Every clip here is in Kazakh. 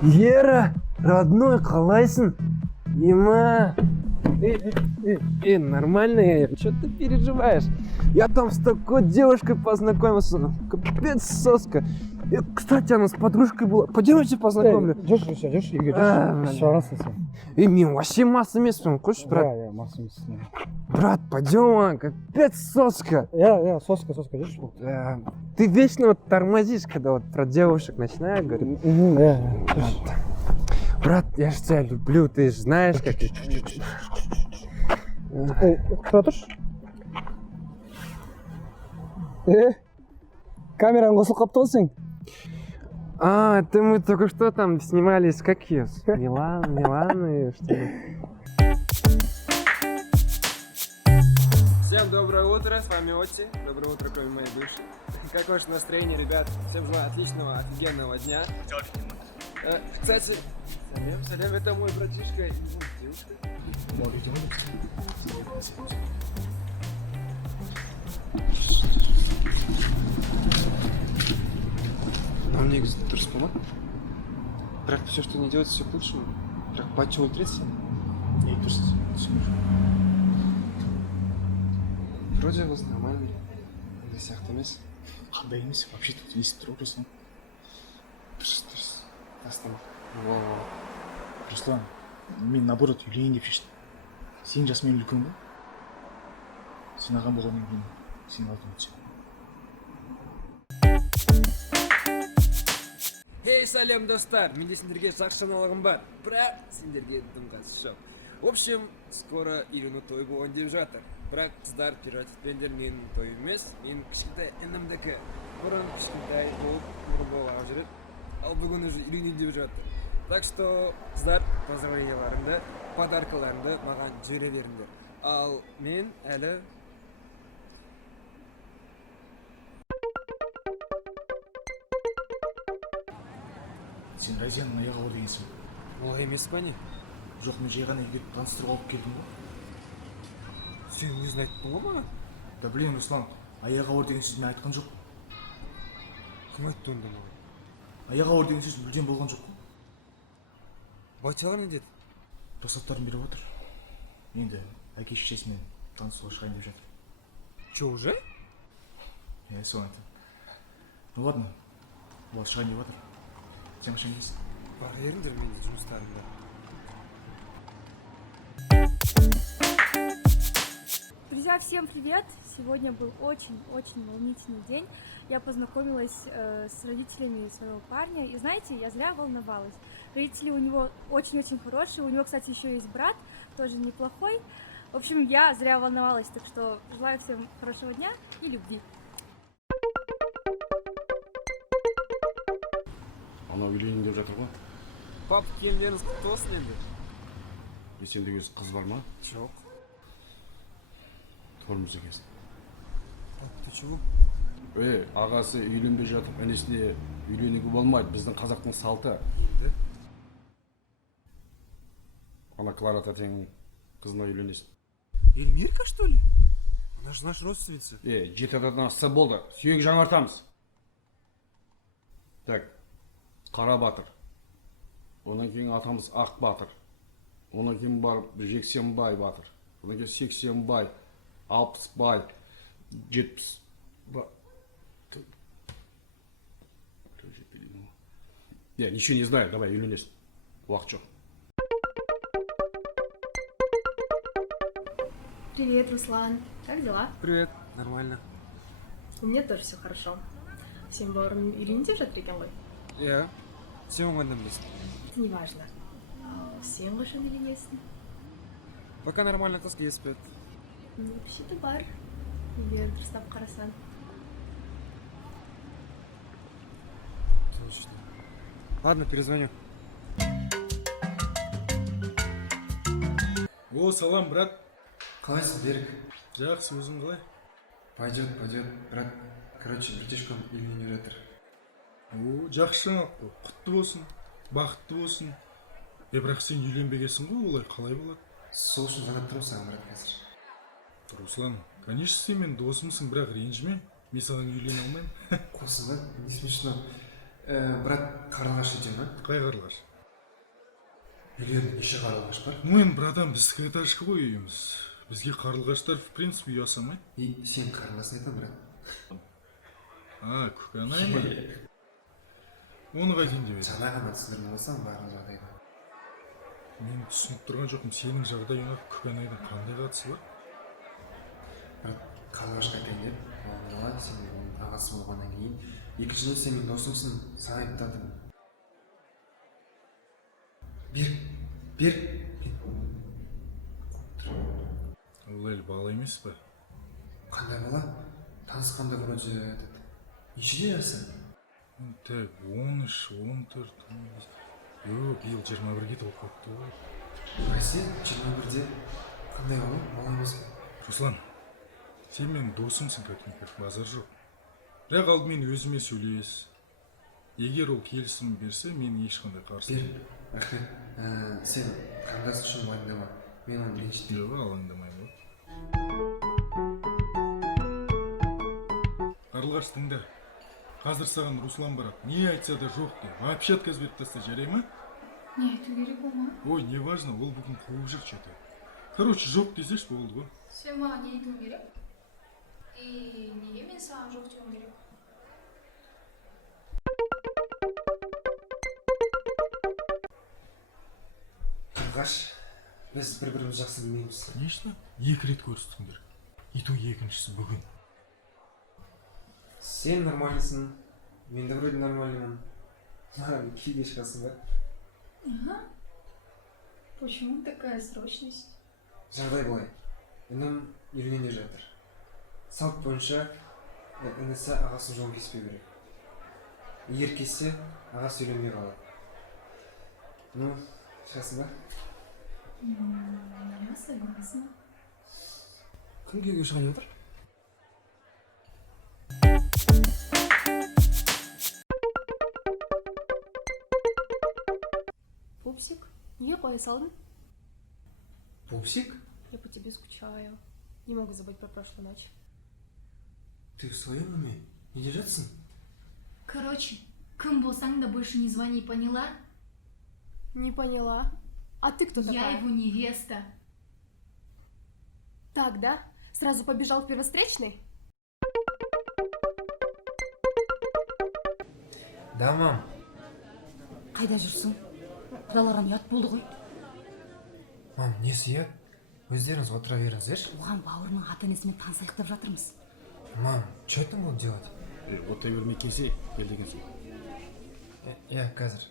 Вера, родной, қалайсың? Ема. Нормально я. Что ты переживаешь? Я там с такой девушкой познакомился. Капец соска. Кстати, она с подружкой была. Пойдемте познакомлю. Жүрші, үйге жүрші. Шығарасың сен. Мен вообще мас емеспін, қойшы, брат. Иә, мас емессің. Брат, пойдем, капец соска. Иә, соска, жүрші. Ты вечно вот тормозишь, когда вот про девушек начинаю говорить. Брат, я же тебя люблю, ты же знаешь, как... Тұра тұршы. Камераң қосылып қапты ғой сен. Это мы только что там снимались, как ее? Миланы, что ли? Всем доброе утро, с вами Отти. Доброе утро, кроме моей бывшей. Как ваше настроение, ребят? Всем желаю отличного, офигенного дня. Кстати, Салем, это мой братишка и девушка. Нам негізі дұрыс болмады. Бірақ все, что не делается, все к лучшему. Бірақ батча өлтіреді сені. Не, дұрыс. Вроде вас нормальный. Ондай сияқты емес. Қандай емес, вообще тут естіп тұр Руслан. Дұрыс. Тастама. Руслан, мен наоборот үйленейін деп шештім. Сен жасымен үлкен бе? Сен ағам болғаннан кейін сенің алдыңа түсемін. Эй, салем, достар! Менде сендерге жақсы жаңалығым бар. Бірақ сендерге дымғасы жоқ. В общем, скоро үйлену той болайын деп жатыр. Бірақ қыздар переживатпеңдер, менің той емес, менің кішкентай інімдікі. Бұрын кішкентай болып, бола жүреді. Ал бүгін уже үйленейін деп жатыр. Так что, қыздар, поздравленияларыңды, подаркаларыңды маған жібере беріңдер. Ал мен әлі... Сен Разияның аяғы ауыр дегенсің. Олай емес па не? Жоқ, мен жай ғана үйге таныстырып алып келдім ғой. Сен өзің айттың ғой маған? Да блин, Руслан, аяғы ауыр деген сөз мен айтқан жоқ. Кім айтты онда маған? Аяғы ауыр деген сөз мүлдем болған жоқ. Батялар не деді? Рұқсаттарын беріп отыр. Енді әке шешесімен танысуға шығайын деп жатыр. Че, уже? Иә, соны айтам. Ну ладно, вот шығайын деп жатыр. Сен қашан келесің? Бар еріңдер, менде жұмыстарым бар. Друзья, всем привет! Сегодня был очень-очень волнительный день. Я познакомилась с родителями своего парня. И знаете, я зря волновалась. Родители у него очень-очень хорошие. У него, кстати, еще есть брат, тоже неплохой. В общем, я зря волновалась. Так что желаю всем хорошего дня и любви. Анау үйлейін деп жатыр ғой. Пап, келгеніңіз құтты болсын енді. Сенде өзі қыз бар ма? Жоқ. Тұрмыз екенсің. Пап, ты чего? Ағасы үйленбей жатып, інесіне үйленуге болмайды. Біздің қазақтың салты. Енді? Ана Клара тәтенің қызына үйленесің. Эльмирка, что ли? Она же наша родственница. 7 атадан асса болды. Сүйек жаңартамыз. Так, Қара Батыр. Онан кейін атамыз Ақ Батыр. Онан кейін барып Жексенбай Батыр. Онан кейін Сексенбай, Алпысбай, 70... Я ничего не знаю, давай үйленесің. Уақыт жоқ. Привет, Руслан. Как дела? Привет, нормально. У меня тоже все хорошо. Сен бауырым үйленейін деп жатыр екен ғой. Иә, сен оңайдан білесің. Это не важно. Сен қашан үйленесің? Пока нормально қыз келіспеді. Вообще-то бар. Егер дұрыстап қарасаң. Точно. Ладно, перезвоню. О, салам, брат. Қалайсың, Берік? Жақсы, өзің қалай? Пойдет, брат. Короче, братишкам үйленейін деп жатыр. О, жақсы жаңалық қой. Құтты болсын, бақытты болсын. Бірақ сен үйленбегенсің ғой, олай қалай болады? Сол үшін звондап тұрмын саған, брат, қазір. Руслан, конечно, сен мен досымсың, бірақ ренжіме. Мен саған үйлене алмаймын. Қосылды, не смешно. Брат, қарлығаш үйде ма? Қай қарлығаш? үйлердің неше қарлығаш бар? Ну енді братан, біздікі этажды ғой үйіміз. Бізге қарлығаштар в принципе үй асамайды. И сен қарындасың айтам, брат. А, көканай ма? Оны қайтейін деп еді. Жаңа ғана түсіндірме болсаң барын жағдайға. Мен түсініп тұрған жоқпын, сенің жағдайыңа көканайдың қандай қатысы бар? Брат, қарлығашқа айтайын деп, бала сен оның ағасы болғаннан кейін, екіншіден сен менің досымсың, саған айтатым. Бер. Ол әлі бала емес па? Қандай бала? Танысқанда вроде этот. Нешеде жасы? Так, 13, 14, 15... Жоқ, биыл 21-ге толып қалыпты ғой. Бәсе, 21-де қандай бала? Бала емес пе? Руслан, сен менің досымсың, как-никак, базар жоқ. Бірақ алдымен өзіме сөйлес. Егер ол келісім берсе, мен ешқандай қарсы. Бер, рахмет. Сен қарындас үшін уайымдама. Мен оны ренжітпеймін. Жоқ, алаңдамаймын ғой. Қарлығаш, тыңда. Қазір саған Руслан барады. Не айтса да жоқ де. Вообще отказ беріп таста, жарай ма? Не айту керек болма. Ой, не важно, ол бүгін қуып жүр что-то. Короче, жоқ десеш болды ғой. Сен маған не айтуың керек? Неге мен саған жоқ деуім керек? Қарлығаш, біз бір-бірімізді жақсы білмейміз. Нешті? 2 рет көрістіңдер. И то екіншісі бүгін. Сен нормальныйсың, мен де вроде нормальныймын. Маған кейде шығасың ба? Ага. Почему такая срочность? Жағдай былай. Інім үйлене жатыр. Салт бойынша інісі ағасын жолын кеспеу керек. Егер кессе, ағасы үйленбей қалады. Ну, шығасың ба? Я согласна. Кім күйеуге шығайын отыр? Пупсик, неге қоя салдың? Пупсик? Я по тебе скучаю. Не могу забыть про прошлую ночь. Ты в своем уме? Не держаться? Короче, кім болсаң да больше не звони, поняла? Не поняла. А ты кто Я такая? его невеста. Так, да? Сразу побежал в первостречный? Да, мам. Қайда жүрсің? Құдаларым ұят болды ғой. Мам, несі ұят? Өздеріңіз отыра беріңіздерші. Оған бауырының ата-енесімен танысайық деп жатырмыз. Мам, что это буду делать? Оттай бермей келсе, кел деген соң. Я қазір.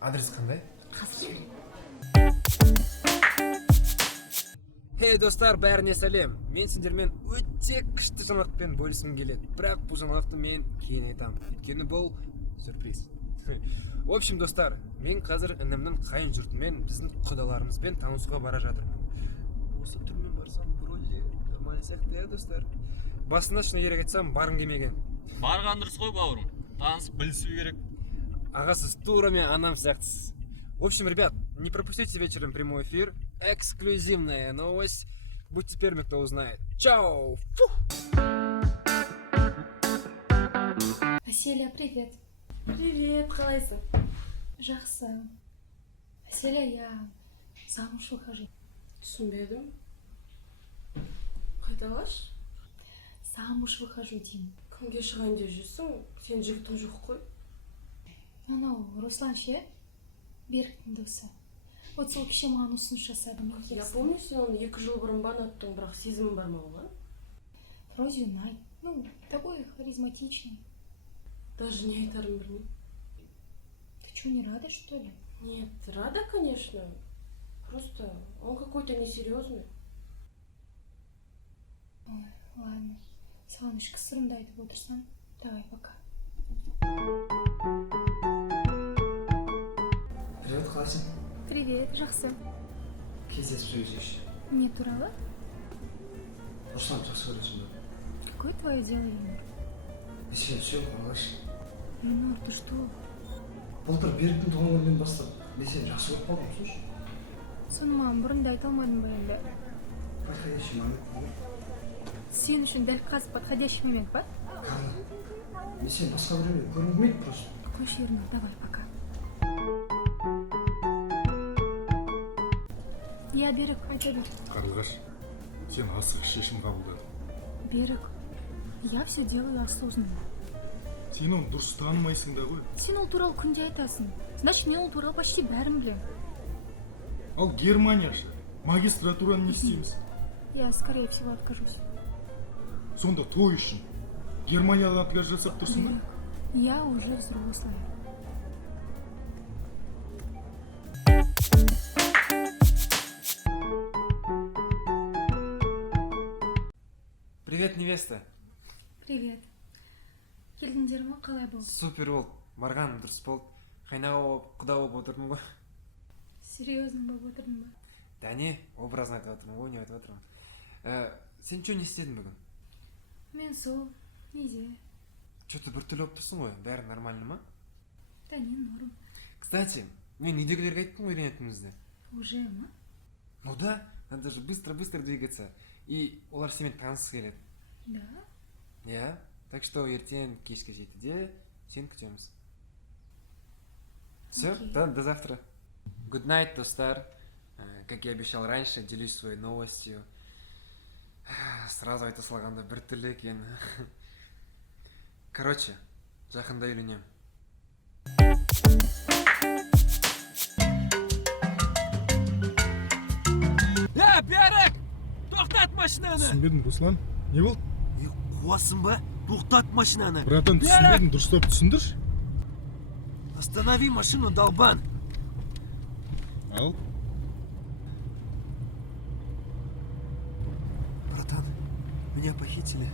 Адрес қандай? Қазір жіберем. Хей достар, бәріне сәлем. Мен сендермен өте күшті жаңалықпен бөлісім келеді. Бірақ бұл жаңалықты мен кейін айтамын. Өйткені бұл сюрприз. В общем, достар, мен қазір інімнің қайын жұртымен біздің құдаларымызбен танысуға бара жатырмын. Осы түрмен барсам, вроде нормально сияқты, иә, достар. Басында шыны керек айтсам, барғым келмеген. Барған дұрыс қой, бауырым. Танысып білісу керек. Аға, сіз тура мен анам сияқтысыз. В общем, ребят, не пропустите вечером прямой эфир. Эксклюзивная новость. Будьте первыми, кто узнает. Чао! Аселя, привет. Привет, қалайсың? Жақсы. Аселя, я замуж выхожу. Түсінбедім. Қайталаш? Замуж выхожу, Дим. Кімге шығайын деп жүрсің? Сен жігітің жоқ қой. Анау Руслан ше, Беріктің досы. Вот сол кеше маған ұсыныс жасады. Я помню, сен оны 2 жыл бұрын банаттың, бірақ сезімің бар ма оған? Вроде знай. Ну, такой харизматичный. Даже не айтарым білмеймін. Ты что, не рада, что ли? Нет, рада, конечно. Просто он какой-то несерьезный. Ой, ладно. Саған ішкі сырымды айтып отырсам, давай, пока. Привет, қалайсың? Привет, жақсы. Кездесіп жүргізейікші. Не туралы? Руслан, жақсы көресің бе? Какое твое дело, Егор? Сен все, Қарлығаш. Ленор, ты что? Былтыр Беріктің туған күнінен бастап, мен сені жақсы көріп қалдым, слушай. Соны маған бұрын да айта алмадың ба енді? Подходящий момент, Егор. Сен үшін дәл қазір подходящий момент па? Карла, мен сені басқа біреумен көргім келмейді просто. Қойшы, Ернар, давай, пока. иә берік айта бер. Қарлығаш, сен асығыс шешім қабылдадың. Берік, я все делаю осознанно. Сен оны дұрыс танымайсың да ғой. Сен ол туралы күнде айтасың. Значит, мен ол туралы почти бәрін білем. Ал Германияшы, магистратураны не істейміз? Я, скорее всего, откажусь. Сонда той үшін Германиядан отказ жасап тұрсың ба? Я уже взрослая. Привет, невеста. Привет. Келдіңдер ма, қалай болды? Супер болды. Барған дұрыс болды. Қайнаға болып, құда болып отырдым ғой. Серьезно болып отырдың ба? Да не, образно айтып отырмын ғой, не айтып отырмын. Сен что не істедің бүгін? Мен сол, неде? Что-то біртүрлі болып тұрсың ғой, бәрі нормально ма? Да не, норм. Кстати, мен үйдегілерге айттым ғой үйленетінімізді. Уже ма? Ну да, надо же быстро-быстро двигаться. И олар сенімен танысқысы келеді. Да? Иә, так что ертең кешке 7-де сен күтеміз. Все, Окей. да, до завтра. Good night, достар. Как я обещал раньше, делюсь своей новостью. Сразу айта салғанда біртүрлі екен. Короче, жақында үйленем. Берік! Тоқтат машинаны! Түсінбедім, Руслан. Не болды? Қуасың ба? Тоқтат машинаны! Братан, түсінбедім, дұрыстап түсіндірші. Останови машину, долбан! Ал, Братан, меня похитили.